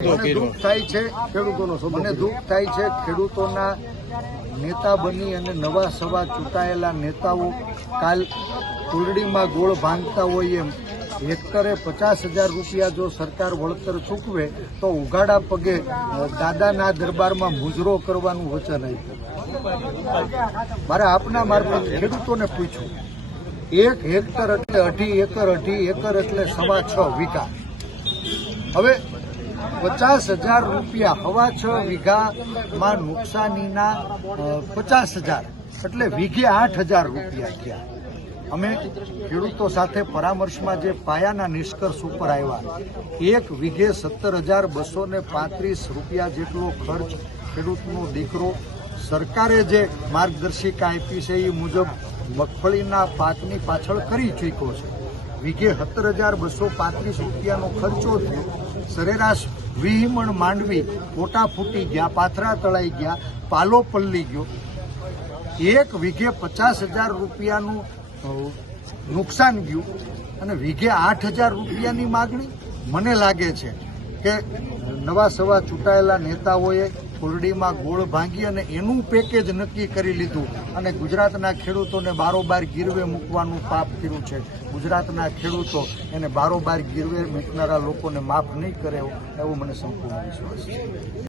મને દુઃખ થાય છે મને દુઃખ થાય છે ખેડૂતોના નેતા બની અને નવા સવા ચૂંટાયેલા નેતાઓ કાલ કુલડીમાં ગોળ ભાંગતા હોય એમ હેક્ટરે 50,000 રૂપિયા જો સરકાર વળતર ચૂકવે તો ઉઘાડા પગે દાદાના દરબારમાં મુજરો કરવાનું વચન આપ્યું. મારે આપના મારફત ખેડૂતોને પૂછ્યું, 1 હેક્ટર એટલે 2.5 એકર એટલે 6.25 વીઘા. હવે 50,000 રૂપિયા 6.25 વીઘામાં નુકસાનીના 50,000 એટલે વીઘે 8,000 રૂપિયા થયા. અમે ખેડૂતો સાથે પરામર્શમાં જે પાયાના નિષ્કર્ષ ઉપર આવ્યા, 1 વીઘે 17,235 રૂપિયા જેટલો ખર્ચ ખેડૂતનો દીકરો સરકારે જે માર્ગદર્શિકા આપી છે એ મુજબ મગફળીના પાકની પાછળ કરી ચૂક્યો છે. વીઘે 17,235 રૂપિયાનો ખર્ચો થયો. સરેરાશ 20 મણ માંડવી પોટા ફૂટી ગયા, પાથરા તળાઈ ગયા, પાલો પલ્લી ગયો. 1 વીઘે 50,000 રૂપિયાનું નુકસાન ગયું અને વીઘે 8,000 રૂપિયાની માગણી. મને લાગે છે કે નવા સવા ચૂંટાયેલા નેતાઓએ કોરડીમાં ગોળ ભાંગી અને એનું પેકેજ નક્કી કરી લીધું અને ગુજરાતના ખેડૂતોને બારોબાર ગીરવે મૂકવાનું પાપ કર્યું છે. ગુજરાતના ખેડૂતો એને બારોબાર ગીરવે મૂકનારા લોકોને માફ નહીં કરે એવો મને સંપૂર્ણ વિશ્વાસ છે.